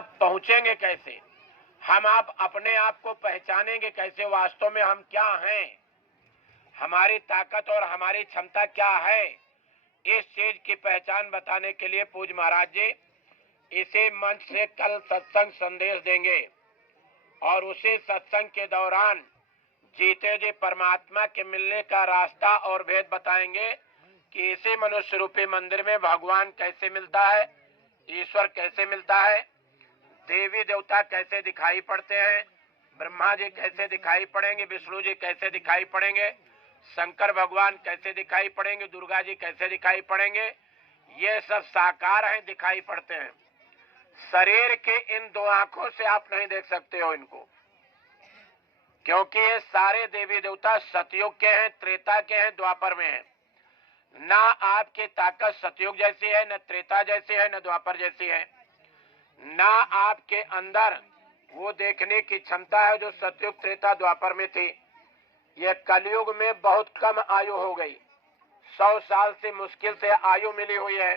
आप पहुंचेंगे कैसे, हम आप अपने आप को पहचानेंगे कैसे, वास्तव में हम क्या हैं, हमारी ताकत और हमारी क्षमता क्या है, इस चीज की पहचान बताने के लिए पूज्य महाराज जी इसी मंच से कल सत्संग संदेश देंगे और उसी सत्संग के दौरान जीते जी परमात्मा के मिलने का रास्ता और भेद बताएंगे कि इसी मनुष्य रूपी मंदिर में भगवान कैसे मिलता है, ईश्वर कैसे मिलता है, देवी देवता कैसे दिखाई पड़ते हैं, ब्रह्मा जी कैसे दिखाई पड़ेंगे, विष्णु जी कैसे दिखाई पड़ेंगे, शंकर भगवान कैसे दिखाई पड़ेंगे, दुर्गा जी कैसे दिखाई पड़ेंगे। ये सब साकार हैं, दिखाई पड़ते हैं। शरीर के इन दो आंखों से आप नहीं देख सकते हो इनको, क्योंकि ये सारे देवी देवता सतयुग के हैं, त्रेता के हैं, द्वापर में हैं। ना आपकी ताकत सतयुग जैसी है, न त्रेता जैसी है, न द्वापर जैसी है। ना आपके अंदर वो देखने की क्षमता है जो सतयुग त्रेता द्वापर में थी। ये कलयुग में बहुत कम आयु हो गई, 100 साल से मुश्किल से आयु मिली हुई है।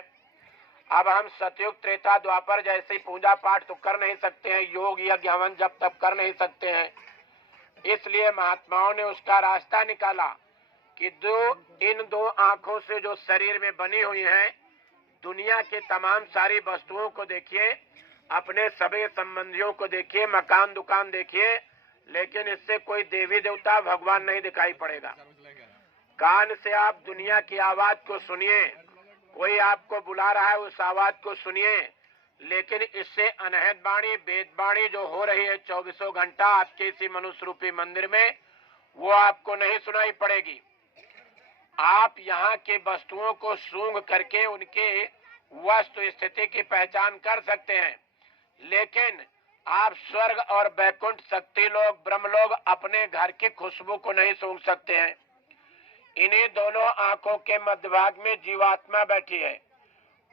अब हम सतयुग त्रेता द्वापर जैसी पूजा पाठ तो कर नहीं सकते हैं, योग यज्ञ हवन जब तब कर नहीं सकते हैं। इसलिए महात्माओं ने उसका रास्ता निकाला कि इन दो आंखों से जो शरीर में बनी हुई हैं, दुनिया के तमाम सारी वस्तुओं को देखिए, अपने सभी संबंधियों को देखिए, मकान दुकान देखिए, लेकिन इससे कोई देवी देवता भगवान नहीं दिखाई पड़ेगा। कान से आप दुनिया की आवाज को सुनिए, कोई आपको बुला रहा है उस आवाज को सुनिए, लेकिन इससे अनहद वाणी वेद वाणी जो हो रही है 24 घंटा आपके इसी मनुष्य रूपी मंदिर में, वो आपको नहीं सुनाई पड़ेगी। आप यहाँ के वस्तुओं को सूंघ करके उनके वस्तु स्थिति की पहचान कर सकते हैं, लेकिन आप स्वर्ग और वैकुंठ शक्ति लोग ब्रह्म लोग अपने घर की खुशबू को नहीं सूंघ सकते हैं। इन्हीं दोनों आंखों के मध्य भाग में जीवात्मा बैठी है,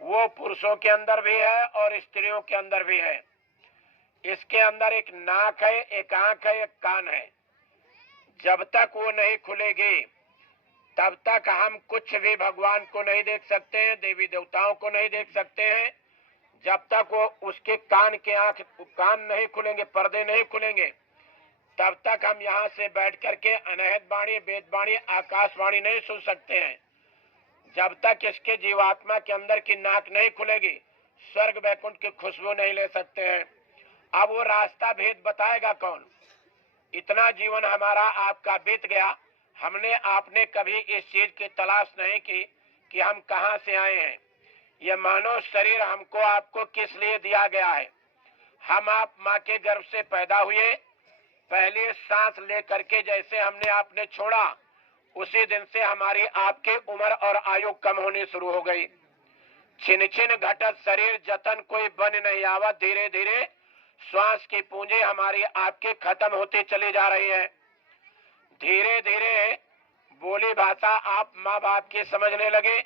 वो पुरुषों के अंदर भी है और स्त्रियों के अंदर भी है। इसके अंदर एक नाक है, एक आंख है, एक कान है। जब तक वो नहीं खुलेगी तब तक हम कुछ भी भगवान को नहीं देख सकते हैं, देवी देवताओं को नहीं देख सकते हैं। जब तक वो उसके कान नहीं खुलेंगे, पर्दे नहीं खुलेंगे, तब तक हम यहाँ से बैठ करके अनहद वाणी वेद वाणी आकाशवाणी नहीं सुन सकते हैं। जब तक इसके जीवात्मा के अंदर की नाक नहीं खुलेगी, स्वर्ग वैकुंठ की खुशबू नहीं ले सकते हैं। अब वो रास्ता भेद बताएगा कौन? इतना जीवन हमारा आपका बीत गया, हमने आपने कभी इस चीज की तलाश नहीं की कि हम कहाँ से आए हैं। यह मानव शरीर हमको आपको किस लिए दिया गया है? हम आप माँ के गर्भ से पैदा हुए, पहले सांस लेकर के जैसे हमने आपने छोड़ा, उसी दिन से हमारी आपकी उम्र और आयु कम होनी शुरू हो गई। छिन छिन घटत शरीर जतन कोई बन नहीं आवा, धीरे धीरे श्वास की पूंजी हमारी आपकी खत्म होती चली जा रही है। धीरे धीरे बोली भाषा आप माँ बाप की समझने लगे,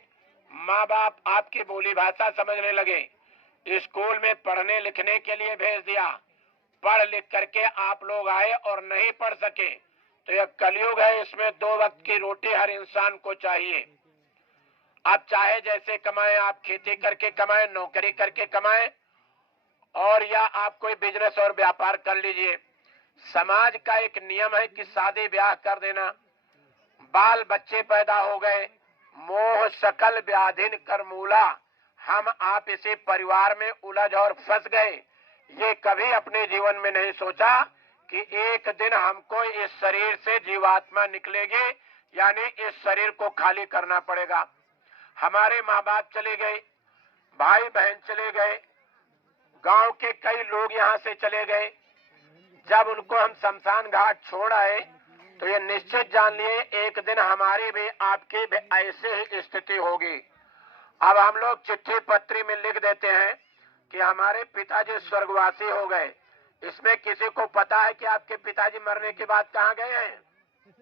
माँ बाप आपकी बोली भाषा समझने लगे। स्कूल में पढ़ने लिखने के लिए भेज दिया, पढ़ लिख करके आप लोग आए और नहीं पढ़ सके, तो यह कलयुग है, इसमें 2 वक्त की रोटी हर इंसान को चाहिए। आप चाहे जैसे कमाएं, आप खेती करके कमाएं, नौकरी करके कमाएं, और या आप कोई बिजनेस और व्यापार कर लीजिए। समाज का एक नियम है कि शादी ब्याह कर देना, बाल बच्चे पैदा हो गए, मोह सकल व्याधिन कर मूला, हम आप इसी परिवार में उलझ और फंस गए। ये कभी अपने जीवन में नहीं सोचा कि एक दिन हमको इस शरीर से जीवात्मा निकलेगी, यानी इस शरीर को खाली करना पड़ेगा। हमारे माँ बाप चले गए, भाई बहन चले गए, गांव के कई लोग यहाँ से चले गए। जब उनको हम शमशान घाट छोड़ आए, तो ये निश्चित जान लिए एक दिन हमारी भी आपकी भी ऐसे ही स्थिति होगी। अब हम लोग चिट्ठी पत्री में लिख देते हैं कि हमारे पिताजी स्वर्गवासी हो गए। इसमें किसी को पता है कि आपके पिताजी मरने के बाद कहाँ गए हैं?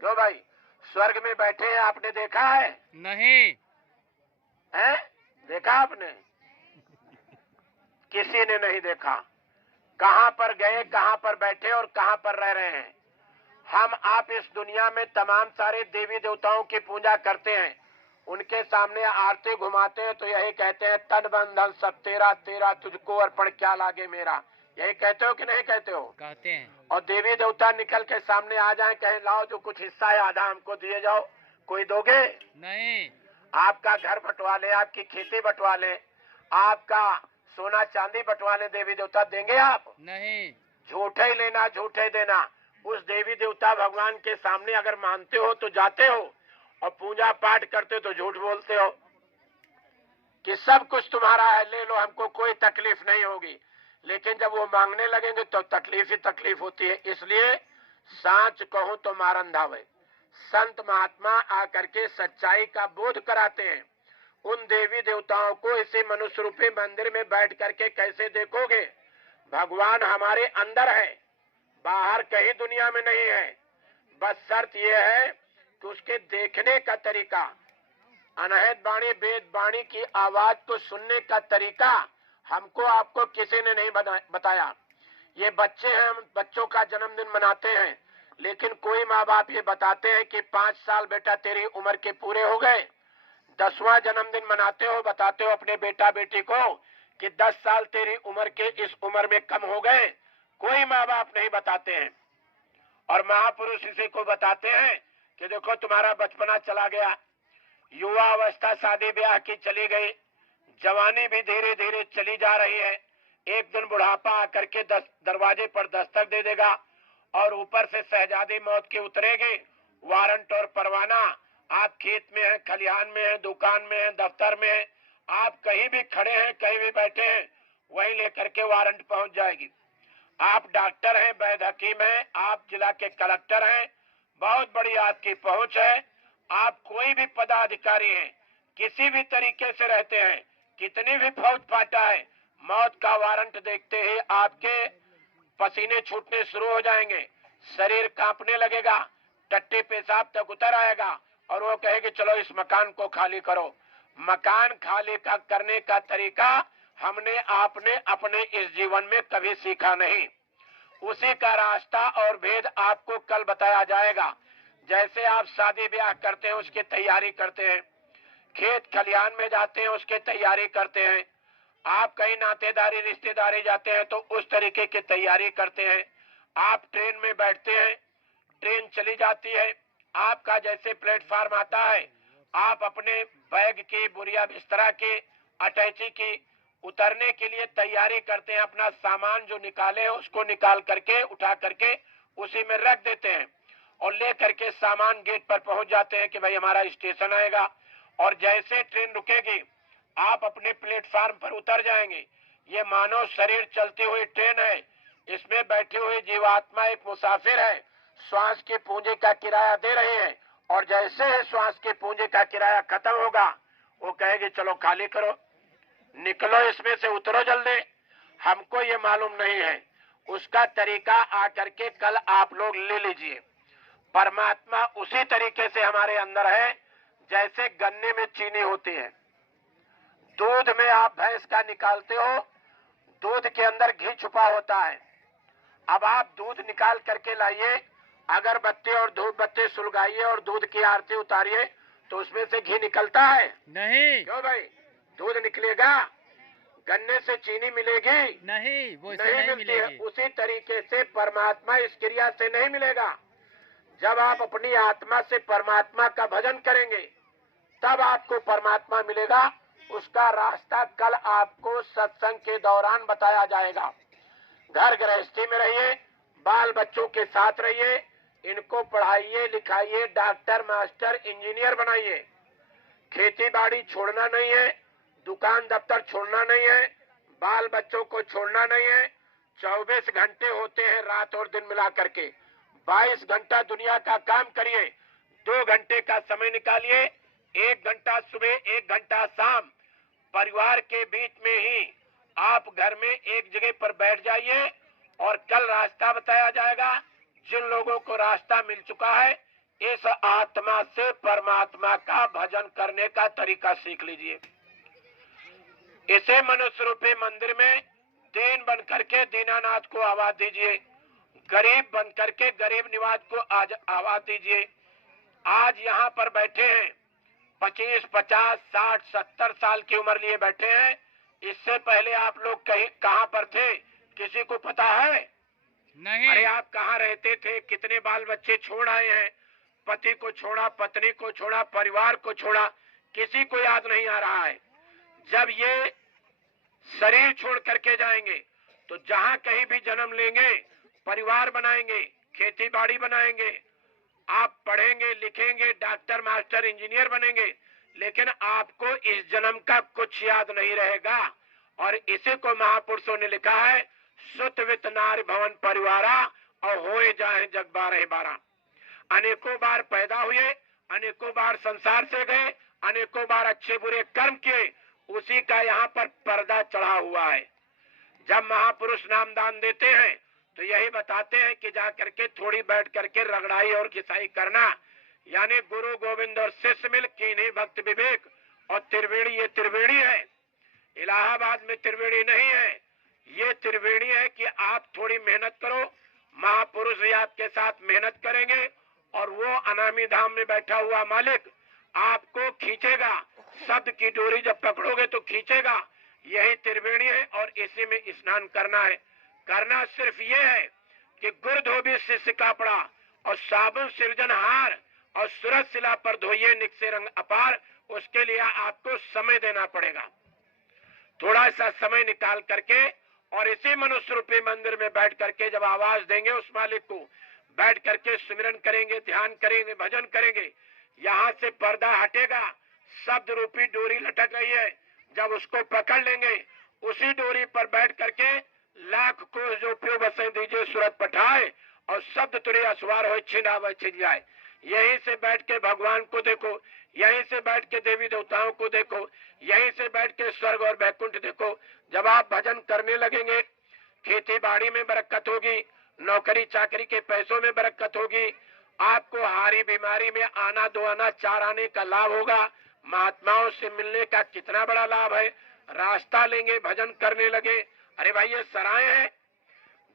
क्यों भाई, स्वर्ग में बैठे हैं, आपने देखा है? नहीं है? देखा आपने? किसी ने नहीं देखा। कहाँ पर गए, कहाँ पर बैठे और कहाँ पर रह रहे हैं। हम आप इस दुनिया में तमाम सारे देवी देवताओं की पूजा करते हैं, उनके सामने आरती घुमाते हैं तो यही कहते हैं तन बंधन सब तेरा, तेरा तुझको अर्पण क्या लागे मेरा। यही कहते हो कि नहीं कहते हो? कहते हैं। और देवी देवता निकल के सामने आ जाए, कहें लाओ जो कुछ हिस्सा है आधा हमको दिए जाओ, कोई दोगे? नहीं। आपका घर बंटवा ले, आपकी खेती बंटवा ले, आपका सोना चांदी बंटवा ले, देवी देवता देंगे आप? नहीं। झूठे ही लेना झूठे देना। उस देवी देवता भगवान के सामने अगर मानते हो तो जाते हो, और पूजा पाठ करते हो तो झूठ बोलते हो कि सब कुछ तुम्हारा है, ले लो, हमको कोई तकलीफ नहीं होगी। लेकिन जब वो मांगने लगेंगे तो तकलीफ ही तकलीफ होती है। इसलिए सांच कहूं तो मारन धावे। संत महात्मा आकर के सच्चाई का बोध कराते हैं। उन देवी देवताओं को इसी मनुष्य रूपी मंदिर में बैठ करके कैसे देखोगे? भगवान हमारे अंदर है, बाहर कहीं दुनिया में नहीं है। बस शर्त यह है कि उसके देखने का तरीका, अनहद बाणी वेद बाणी की आवाज को सुनने का तरीका हमको आपको किसी ने नहीं बताया। ये बच्चे हैं, हम बच्चों का जन्मदिन मनाते हैं, लेकिन कोई माँ बाप ये बताते हैं कि 5 साल बेटा तेरी उम्र के पूरे हो गए। 10वां जन्मदिन मनाते हो, बताते हो अपने बेटा बेटी को कि 10 साल तेरी उम्र के इस उम्र में कम हो गए। कोई माँ बाप नहीं बताते हैं। और महापुरुष इसी को बताते हैं कि देखो तुम्हारा बचपना चला गया, युवा अवस्था शादी ब्याह की चली गई, जवानी भी धीरे धीरे चली जा रही है। एक दिन बुढ़ापा आकर के दरवाजे पर दस्तक दे देगा, और ऊपर से शहजादी मौत की उतरेगी। वारंट और परवाना, आप खेत में हैं, खलिहान में हैं, दुकान में हैं, दफ्तर में हैं, आप कहीं भी खड़े हैं, कहीं भी बैठे हैं, वहीं लेकर के वारंट पहुंच जाएगी। आप डॉक्टर हैं, वैद्य हकीम हैं, आप जिला के कलेक्टर हैं, बहुत बड़ी आपकी पहुंच है, आप कोई भी पदाधिकारी हैं, किसी भी तरीके से रहते हैं, कितनी भी फौज फाटा है, मौत का वारंट देखते ही आपके पसीने छूटने शुरू हो जाएंगे, शरीर कांपने लगेगा, टट्टी पेशाब तक उतर आएगा, और वो कहेगी चलो इस मकान को खाली करो। मकान खाली करने का तरीका हमने आपने अपने इस जीवन में कभी सीखा नहीं। उसी का रास्ता और भेद आपको कल बताया जाएगा। जैसे आप शादी ब्याह करते हैं, उसकी तैयारी करते हैं, खेत खलिहान में जाते हैं, उसकी तैयारी करते हैं, आप कहीं नातेदारी रिश्तेदारी जाते हैं तो उस तरीके की तैयारी करते हैं। आप ट्रेन में बैठते हैं, ट्रेन चली जाती है, आपका जैसे प्लेटफार्म आता है, आप अपने बैग की, बुरिया बिस्तरा की, अटैची की उतरने के लिए तैयारी करते हैं। अपना सामान जो निकाले उसको निकाल करके उठा करके उसी में रख देते हैं, और ले करके सामान गेट पर पहुंच जाते हैं कि भाई हमारा स्टेशन आएगा। और जैसे ट्रेन रुकेगी आप अपने प्लेटफार्म पर उतर जाएंगे। ये मानव शरीर चलती हुई ट्रेन है, इसमें बैठी हुई जीवात्मा एक मुसाफिर है, श्वास के पूंजी का किराया दे रहे हैं, और जैसे ही श्वास के पूंजी का किराया खत्म होगा वो कहेगी चलो खाली करो, निकलो इसमें से, उतरो जल्दी। हमको ये मालूम नहीं है, उसका तरीका आकर के कल आप लोग ले लीजिए। परमात्मा उसी तरीके से हमारे अंदर है जैसे गन्ने में चीनी होती है, दूध में आप भैंस का निकालते हो, दूध के अंदर घी छुपा होता है। अब आप दूध निकाल करके लाइए, अगरबत्ती और धूप बत्ती सुलगाइए और दूध की आरती उतारिए, तो उसमें से घी निकलता है? नहीं। क्यों भाई? दूध निकलेगा, गन्ने से चीनी मिलेगी? नहीं, वो नहीं मिलती है। उसी तरीके से परमात्मा इस क्रिया से नहीं मिलेगा। जब आप अपनी आत्मा से परमात्मा का भजन करेंगे तब आपको परमात्मा मिलेगा। उसका रास्ता कल आपको सत्संग के दौरान बताया जाएगा। घर गृहस्थी में रहिए, बाल बच्चों के साथ रहिए, इनको पढ़ाइए लिखाइए, डॉक्टर मास्टर इंजीनियर बनाइए। खेती बाड़ी छोड़ना नहीं है, दुकान दफ्तर छोड़ना नहीं है, बाल बच्चों को छोड़ना नहीं है। 24 घंटे होते हैं रात और दिन मिला करके, 22 घंटा दुनिया का काम करिए, 2 घंटे का समय निकालिए, 1 घंटा सुबह 1 घंटा शाम, परिवार के बीच में ही आप घर में एक जगह पर बैठ जाइए, और कल रास्ता बताया जाएगा। जिन लोगों को रास्ता मिल चुका है, इस आत्मा से परमात्मा का भजन करने का तरीका सीख लीजिए। इसे मनुष्य रूपी मंदिर में दीन बन करके दीनानाथ को आवाज दीजिए, गरीब बन करके गरीब निवाज को आज आवाज दीजिए। आज यहाँ पर बैठे हैं 25, 50, 60, 70 साल की उम्र लिए बैठे हैं। इससे पहले आप लोग कहीं कहां पर थे किसी को पता है? नहीं। अरे आप कहाँ रहते थे, कितने बाल बच्चे छोड़ आए हैं, पति को छोड़ा, पत्नी को छोड़ा, परिवार को छोड़ा, किसी को याद नहीं आ रहा है। जब ये शरीर छोड़ करके जाएंगे तो जहां कहीं भी जन्म लेंगे, परिवार बनाएंगे, खेती बाड़ी बनाएंगे, आप पढ़ेंगे, लिखेंगे, डॉक्टर, मास्टर, इंजीनियर बनेंगे, लेकिन आपको इस जन्म का कुछ याद नहीं रहेगा। और इसी को महापुरुषों ने लिखा है, सुत वित नारी भवन परिवारा और होए जाए जग बारह बारह। अनेकों बार पैदा हुए, अनेकों बार संसार से गए, अनेकों बार अच्छे बुरे कर्म किए, उसी का यहाँ पर पर्दा चढ़ा हुआ है। जब महापुरुष नामदान देते हैं तो यही बताते हैं कि जा करके थोड़ी बैठ करके रगड़ाई और घिसाई करना, यानी गुरु गोविंद और शिष्य मिल कीन्ही भक्त विवेक। और त्रिवेणी, ये त्रिवेणी है, इलाहाबाद में त्रिवेणी नहीं है, ये त्रिवेणी है कि आप थोड़ी मेहनत करो, महापुरुष ही आपके साथ मेहनत करेंगे और वो अनामी धाम में बैठा हुआ मालिक आपको खींचेगा। शब्द की डोरी जब पकड़ोगे तो खींचेगा। यही त्रिवेणी है और इसी में स्नान करना है। करना सिर्फ ये है कि गुर धोबी शिष्य कापड़ा और साबुन सृजनहार और सूरज शिला पर धोइए निकसे रंग अपार। उसके लिए आपको समय देना पड़ेगा, थोड़ा सा समय निकाल करके, और इसी मनुष्य रूपी मंदिर में बैठ करके जब आवाज देंगे उस मालिक को, बैठ करके सुमिरन करेंगे, ध्यान करेंगे, भजन करेंगे, यहाँ से पर्दा हटेगा। शब्द रूपी डोरी लटक रही है, जब उसको पकड़ लेंगे, उसी डोरी पर बैठ करके लाख को जो प्यो बसे दीजिए सूरत पठाए और शब्द तुरे असवार हो छिना व छिन जाए। यहीं से बैठ के भगवान को देखो, यहीं से बैठ के देवी देवताओं को देखो, यहीं से बैठ के स्वर्ग और बैकुंठ देखो। जब आप भजन करने लगेंगे, खेती बाड़ी में बरकत होगी, नौकरी चाकरी के पैसों में बरकत होगी, आपको हारी बीमारी में आना दो आना चार आने का लाभ होगा। महात्माओं से मिलने का कितना बड़ा लाभ है। रास्ता लेंगे, भजन करने लगे, अरे भाई ये सराय है,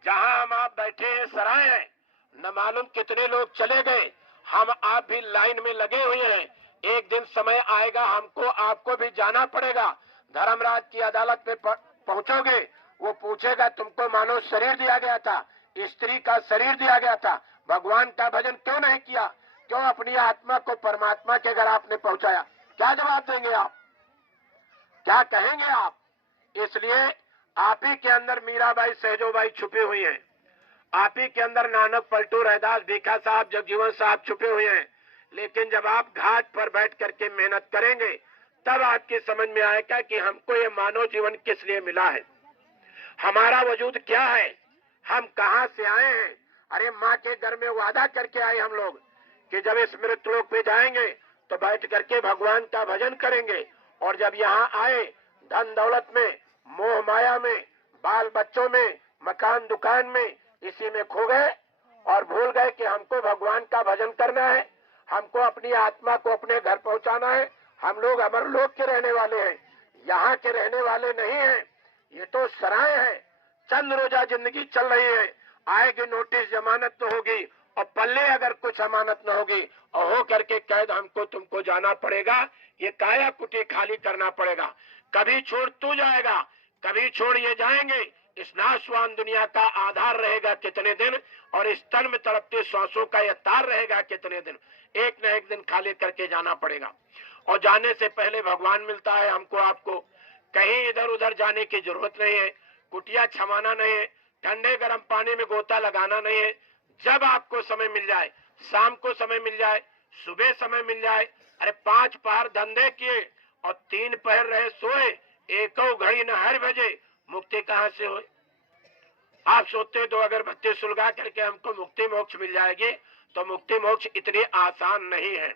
जहां हम आप बैठे हैं सराय है, न मालूम कितने लोग चले गए, हम आप भी लाइन में लगे हुए हैं। एक दिन समय आएगा, हमको आपको भी जाना पड़ेगा। धर्मराज की अदालत में पहुंचोगे, वो पूछेगा तुमको मानो शरीर दिया गया था, स्त्री का शरीर दिया गया था, भगवान का भजन क्यों नहीं किया, क्यों अपनी आत्मा को परमात्मा के घर आपने पहुंचाया? क्या जवाब देंगे आप, क्या कहेंगे आप? इसलिए आप ही के अंदर मीराबाई सहजोबाई छुपे हुई हैं, आप ही के अंदर नानक पलटू रैदास भीखा साहब जगजीवन साहब छुपे हुए हैं। लेकिन जब आप घाट पर बैठ करके मेहनत करेंगे तब आपकी समझ में आएगा कि हमको ये मानव जीवन किस लिए मिला है, हमारा वजूद क्या है, हम कहां से आए हैं। अरे माँ के घर में वादा करके आए हम लोग कि जब इस मृत्युलोक पे जाएंगे तो बैठ करके भगवान का भजन करेंगे, और जब यहाँ आए धन दौलत में, मोह माया में, बाल बच्चों में, मकान दुकान में, इसी में खो गए और भूल गए कि हमको भगवान का भजन करना है, हमको अपनी आत्मा को अपने घर पहुंचाना है। हम लोग अमरलोक के रहने वाले हैं, यहाँ के रहने वाले नहीं हैं। ये तो सराय है, चंद रोजा जिंदगी चल रही है, आएगी नोटिस, जमानत तो होगी, और पल्ले अगर कुछ अमानत न होगी और हो करके कैद हमको तुमको जाना पड़ेगा। ये काया कुटी खाली करना पड़ेगा। कभी छोड़ तू जाएगा, कभी छोड़ ये जाएंगे। इस नाशवान दुनिया का आधार रहेगा कितने दिन, और इस तन में तड़पते सांसों का यह तार रहेगा कितने दिन। एक न एक दिन खाली करके जाना पड़ेगा। और जाने से पहले भगवान मिलता है हमको आपको, कहीं इधर उधर जाने की जरूरत नहीं है, कुटिया छमाना नहीं है, ठंडे गर्म पानी में गोता लगाना नहीं है। जब आपको समय मिल जाए, शाम को समय मिल जाए, सुबह समय मिल जाए, अरे 5 पहर धंधे किए और 3 पहर रहे सोए, एको घड़ी न हर बजे, मुक्ति कहाँ से हो? आप सोचते दो अगरबत्ती सुलगा करके हमको मुक्ति मोक्ष मिल जाएगी, तो मुक्ति मोक्ष इतनी आसान नहीं है।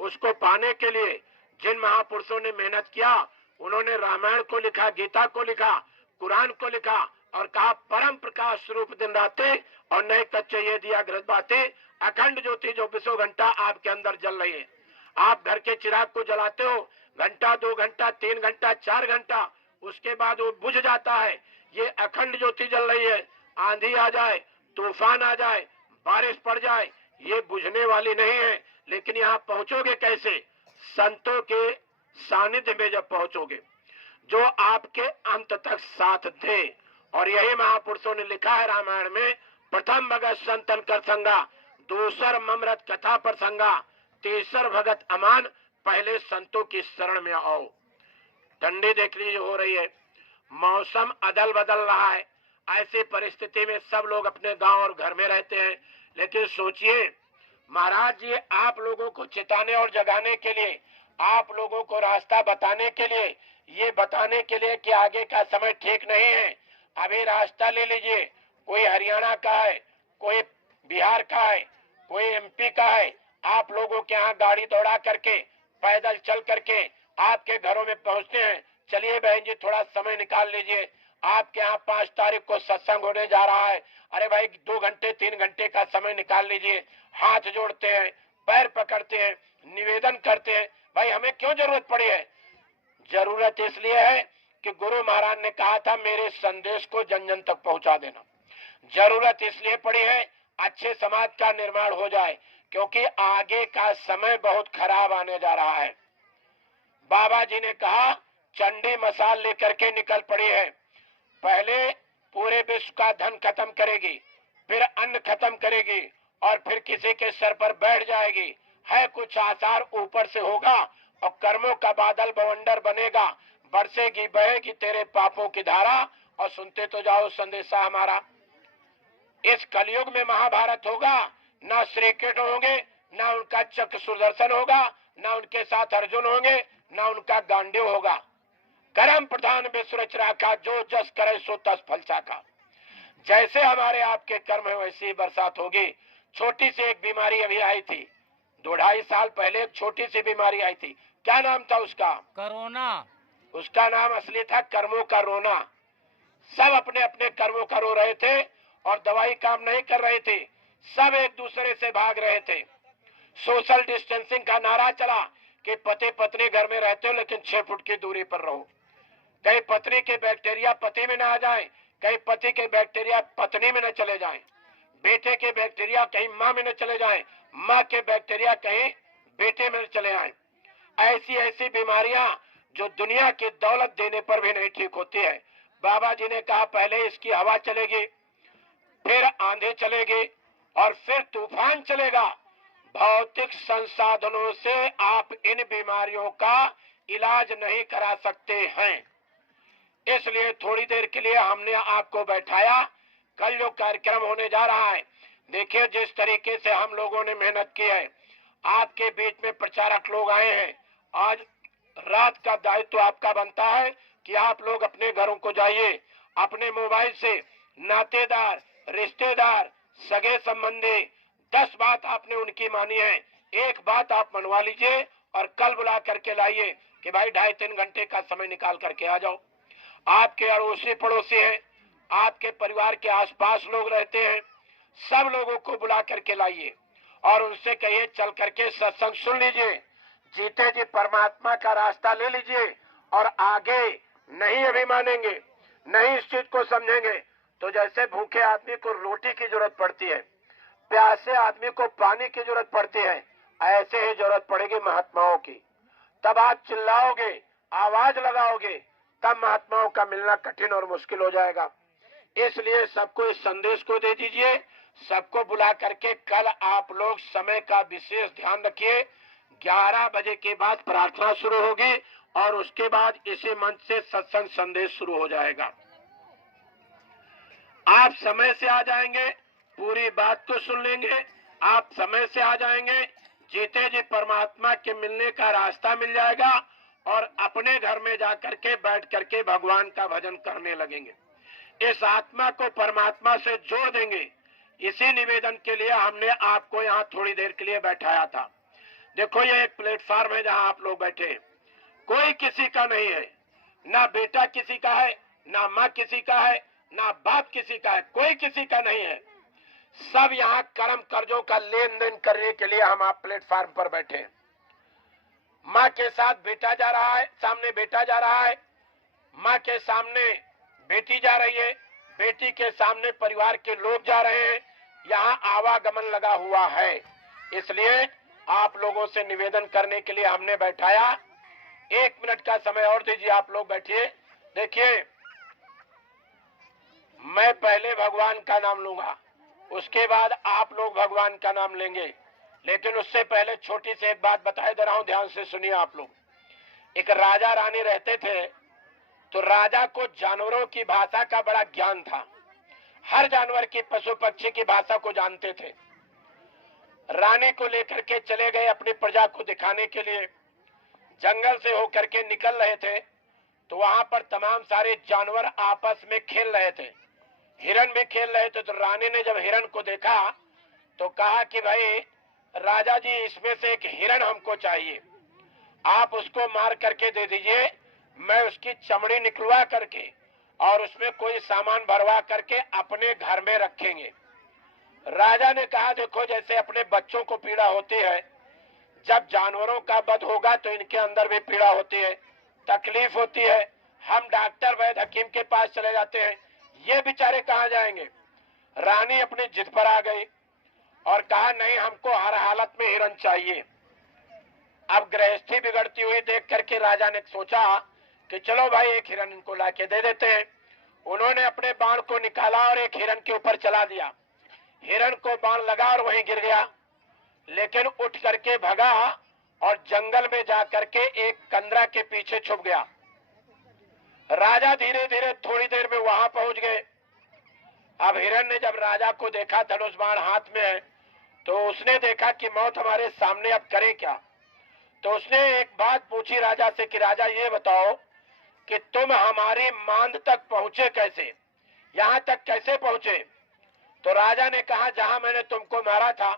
उसको पाने के लिए जिन महापुरुषों ने मेहनत किया, उन्होंने रामायण को लिखा, गीता को लिखा, कुरान को लिखा और कहा परम प्रकाश स्वरूप दिन रातें और नए कच्चे ये दिया घृत बातें, अखंड ज्योति जो 20 घंटा आपके अंदर जल रही है। आप घर के चिराग को जलाते हो, घंटा 2 घंटा 3 घंटा 4 घंटा, उसके बाद वो बुझ जाता है। ये अखंड ज्योति जल रही है, आंधी आ जाए, तूफान आ जाए, बारिश पड़ जाए, ये बुझने वाली नहीं है। लेकिन यहाँ पहुंचोगे कैसे? संतों के सानिध्य में जब पहुंचोगे, जो आपके अंत तक साथ दे और यही महापुरुषों ने लिखा है रामायण में, प्रथम भगत संतन कर संगा, दूसर ममरत कथा प्रसंगा, तीसर भगत अमान, पहले संतों की शरण में आओ। ठंडी देख लीजिए हो रही है, मौसम अदल बदल रहा है। ऐसी परिस्थिति में सब लोग अपने गांव और घर में रहते हैं, लेकिन सोचिए महाराज जी आप लोगों को चिताने और जगाने के लिए, आप लोगों को रास्ता बताने के लिए, ये बताने के लिए कि आगे का समय ठीक नहीं है, अभी रास्ता ले लीजिए। कोई हरियाणा का है, कोई बिहार का है, कोई एमपी का है, आप लोगों के यहाँ गाड़ी दौड़ा करके पैदल चल करके आपके घरों में पहुंचते हैं। चलिए बहन जी थोड़ा समय निकाल लीजिए, आपके यहाँ 5 तारीख को सत्संग होने जा रहा है। अरे भाई 2 घंटे 3 घंटे का समय निकाल लीजिए। हाथ जोड़ते हैं, पैर पकड़ते हैं, निवेदन करते हैं। भाई हमें क्यों जरूरत पड़ी है? जरूरत इसलिए है कि गुरु महाराज ने कहा था मेरे संदेश को जन जन तक पहुंचा देना। जरूरत इसलिए पड़ी है अच्छे समाज का निर्माण हो जाए, क्योंकि आगे का समय बहुत खराब आने जा रहा है। बाबा जी ने कहा चंडी मसाल लेकर के निकल पड़ी है। पहले पूरे विश्व का धन खत्म करेगी, फिर अन्न खत्म करेगी, और फिर किसी के सर पर बैठ जाएगी। है कुछ आसार ऊपर से होगा और कर्मों का बादल बवंडर बनेगा, बरसेगी बहेगी तेरे पापों की धारा। और सुनते तो जाओ संदेशा हमारा। इस कलयुग में महाभारत होगा, ना श्री कृष्ण होंगे, ना उनका चक्र सुदर्शन होगा, ना उनके साथ अर्जुन होंगे, ना उनका गांडीव होगा। कर्म प्रधान विश्व रच राखा, जो जस करे सो तस फल चाखा। जैसे हमारे आपके कर्म है वैसी बरसात होगी। छोटी सी एक बीमारी अभी आई थी, 2-2.5 साल पहले एक छोटी सी बीमारी आई थी। क्या नाम था उसका? कोरोना। उसका नाम असली था कर्मों का रोना। सब अपने अपने कर्मों का रो रहे थे और दवाई काम नहीं कर रही थी। सब एक दूसरे से भाग रहे थे। सोशल डिस्टेंसिंग का नारा चला कि पति पत्नी घर में रहते हो लेकिन 6 फुट की दूरी पर रहो। कहीं पत्नी के बैक्टीरिया पति में न आ जाए, कहीं पति के बैक्टीरिया पत्नी में न चले जाएं, बेटे के बैक्टीरिया कहीं माँ में न चले जाएं, माँ के बैक्टीरिया कहीं बेटे में न चले आए। ऐसी ऐसी बीमारियां जो दुनिया की दौलत देने पर भी नहीं ठीक होती है। बाबा जी ने कहा पहले इसकी हवा चलेगी, फिर आंधी चलेगी और फिर तूफान चलेगा। भौतिक संसाधनों से आप इन बीमारियों का इलाज नहीं करा सकते हैं। इसलिए थोड़ी देर के लिए हमने आपको बैठाया। कल जो कार्यक्रम होने जा रहा है, देखिए जिस तरीके से हम लोगों ने मेहनत की है, आपके बीच में प्रचारक लोग आए हैं। आज रात का दायित्व आपका बनता है कि आप लोग अपने घरों को जाइए, अपने मोबाइल से नातेदार, रिश्तेदार, सगे संबंधी 10 बात आपने उनकी मानी है, एक बात आप मनवा लीजिए और कल बुला करके लाइए कि भाई 2.5-3 घंटे का समय निकाल करके आ जाओ। आपके अड़ोसी पड़ोसी हैं, आपके परिवार के आसपास लोग रहते हैं, सब लोगों को बुला करके लाइए और उनसे कहिए चल करके सत्संग सुन लीजिए, जीते जी परमात्मा का रास्ता ले लीजिए और आगे नहीं अभी मानेंगे, नहीं इस चीज को समझेंगे तो जैसे भूखे आदमी को रोटी की जरूरत पड़ती है, प्यासे आदमी को पानी की जरूरत पड़ती है, ऐसे ही जरूरत पड़ेगी महात्माओं की। तब आप चिल्लाओगे, आवाज लगाओगे, तब महात्माओं का मिलना कठिन और मुश्किल हो जाएगा। इसलिए सबको इस संदेश को दे दीजिए, सबको बुला करके कल आप लोग समय का विशेष ध्यान रखिए। 11 बजे के बाद प्रार्थना शुरू होगी और उसके बाद इसी मंच से सत्संग संदेश शुरू हो जाएगा। आप समय से आ जाएंगे, पूरी बात को सुन लेंगे, आप समय से आ जाएंगे, जीते जी परमात्मा के मिलने का रास्ता मिल जाएगा और अपने घर में जाकर के बैठ करके भगवान का भजन करने लगेंगे। इस आत्मा को परमात्मा से जोड़ देंगे। इसी निवेदन के लिए हमने आपको यहाँ थोड़ी देर के लिए बैठाया था। देखो ये एक प्लेटफॉर्म है जहाँ आप लोग बैठे हैं। कोई किसी का नहीं है, ना बेटा किसी का है, ना माँ किसी का है, ना बाप किसी का है, कोई किसी का नहीं है। सब यहाँ कर्म कर्जों का लेन देन करने के लिए हम आप प्लेटफॉर्म पर बैठे हैं। माँ के साथ बेटा जा रहा है, सामने बेटा जा रहा है, माँ के सामने बेटी जा रही है, बेटी के सामने परिवार के लोग जा रहे हैं। यहाँ आवागमन लगा हुआ है। इसलिए आप लोगों से निवेदन करने के लिए हमने बैठाया। 1 मिनट का समय और दीजिए, आप लोग बैठिए। देखिए मैं पहले भगवान का नाम लूंगा, उसके बाद आप लोग भगवान का नाम लेंगे। लेकिन उससे पहले छोटी सी एक बात बताए दे रहा हूं, ध्यान से सुनिए आप लोग। एक राजा रानी रहते थे, तो राजा को जानवरों की भाषा का बड़ा ज्ञान था। हर जानवर की, पशु पक्षी की भाषा को जानते थे। रानी को लेकर के चले गए अपनी प्रजा को दिखाने के लिए। जंगल से होकर के निकल रहे थे, तो वहां पर तमाम सारे जानवर आपस में खेल रहे थे। हिरन भी खेल रहे थे। तो रानी ने जब हिरन को देखा तो कहा कि भाई राजा जी, इसमें से एक हिरन हमको चाहिए, आप उसको मार करके दे दीजिए, मैं उसकी चमड़ी निकलवा करके और उसमें कोई सामान भरवा करके अपने घर में रखेंगे। राजा ने कहा, देखो जैसे अपने बच्चों को पीड़ा होती है, जब जानवरों का वध होगा तो इनके अंदर भी पीड़ा होती है, तकलीफ होती है। हम डॉक्टर वैद्य हकीम के पास चले जाते हैं, ये बेचारे कहाँ जाएंगे। रानी अपनी जिद पर आ गई और कहा, नहीं, हमको हर हालत में हिरन चाहिए। अब गृहस्थी बिगड़ती हुई देख करके राजा ने सोचा कि चलो भाई एक हिरन इनको लाके दे देते हैं। उन्होंने अपने बाण को निकाला और एक हिरन के ऊपर चला दिया। हिरन को बाण लगा और वहीं गिर गया, लेकिन उठ करके भगा और जंगल में जा करके एक कंदरा के पीछे छुप गया। राजा धीरे धीरे थोड़ी देर में वहां पहुंच गए। अब हिरन ने जब राजा को देखा धनुष बाण हाथ में है, तो उसने देखा कि मौत हमारे सामने, अब करे क्या। तो उसने एक बात पूछी राजा से कि राजा ये बताओ कि तुम हमारी मांद तक पहुंचे कैसे, यहां तक कैसे पहुंचे। तो राजा ने कहा, जहां मैंने तुमको मारा था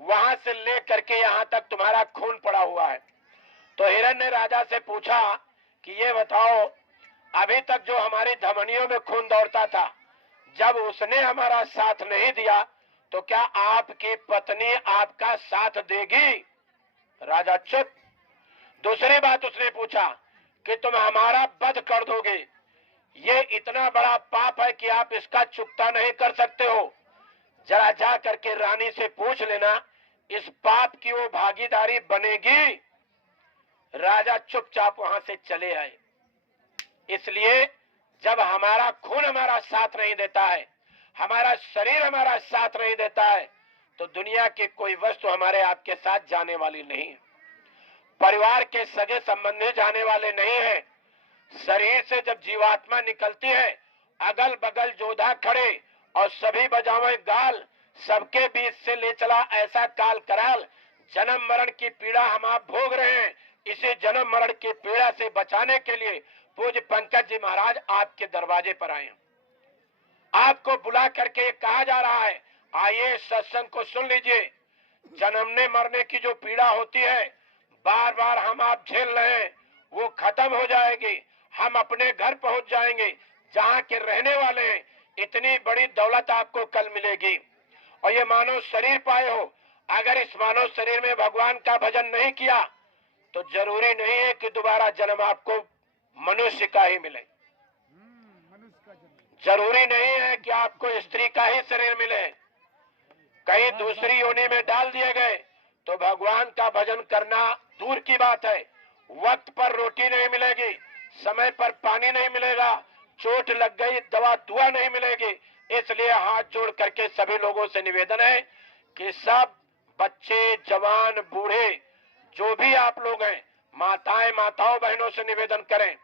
वहां से ले करके यहां तक तुम्हारा खून पड़ा हुआ है। तो हिरन ने राजा से पूछा कि ये बताओ, अभी तक जो हमारी धमनियों में खून दौड़ता था, जब उसने हमारा साथ नहीं दिया तो क्या आपकी पत्नी आपका साथ देगी। राजा चुप। दूसरी बात उसने पूछा कि तुम हमारा वध कर दोगे, ये इतना बड़ा पाप है कि आप इसका चुकता नहीं कर सकते हो, जरा जा करके रानी से पूछ लेना, इस पाप की वो भागीदारी बनेगी। राजा चुपचाप वहां से चले आए। इसलिए जब हमारा खून हमारा साथ नहीं देता है, हमारा शरीर हमारा साथ नहीं देता है, तो दुनिया की कोई वस्तु हमारे आपके साथ जाने वाली नहीं है। परिवार के सगे संबंधी जाने वाले नहीं है। शरीर से जब जीवात्मा निकलती है, अगल बगल जोधा खड़े और सभी बजावे गाल, सबके बीच से ले चला ऐसा काल कराल। जन्म मरण की पीड़ा हम आप भोग रहे हैं। इसे जन्म मरण की पीड़ा से बचाने के लिए पूज्य पंकज जी महाराज आपके दरवाजे पर आए हैं। आपको बुला करके कहा जा रहा है, आइए सत्संग को सुन लीजिए। जन्मने मरने की जो पीड़ा होती है, बार बार हम आप झेल रहे हैं, वो खत्म हो जाएगी। हम अपने घर पहुंच जाएंगे जहां के रहने वाले हैं। इतनी बड़ी दौलत आपको कल मिलेगी। और ये मानव शरीर पाए हो, अगर इस मानव शरीर में भगवान का भजन नहीं किया तो जरूरी नहीं है कि दोबारा जन्म आपको मनुष्य का ही मिले। जरूरी नहीं है कि आपको स्त्री का ही शरीर मिले। कहीं दूसरी योनि में डाल दिए गए तो भगवान का भजन करना दूर की बात है। वक्त पर रोटी नहीं मिलेगी, समय पर पानी नहीं मिलेगा, चोट लग गई दवा दुआ नहीं मिलेगी। इसलिए हाथ जोड़ करके सभी लोगों से निवेदन है कि सब बच्चे, जवान, बूढ़े, जो भी आप लोग हैं, माताएं माताओं बहनों से निवेदन करें,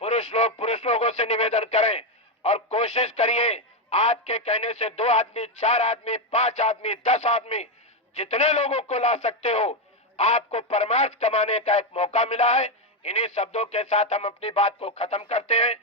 पुरुष लोग पुरुष लोगों से निवेदन करें और कोशिश करिए आपके कहने से 2 आदमी, 4 आदमी, 5 आदमी, 10 आदमी, जितने लोगों को ला सकते हो, आपको परमार्थ कमाने का एक मौका मिला है। इन्हीं शब्दों के साथ हम अपनी बात को खत्म करते हैं।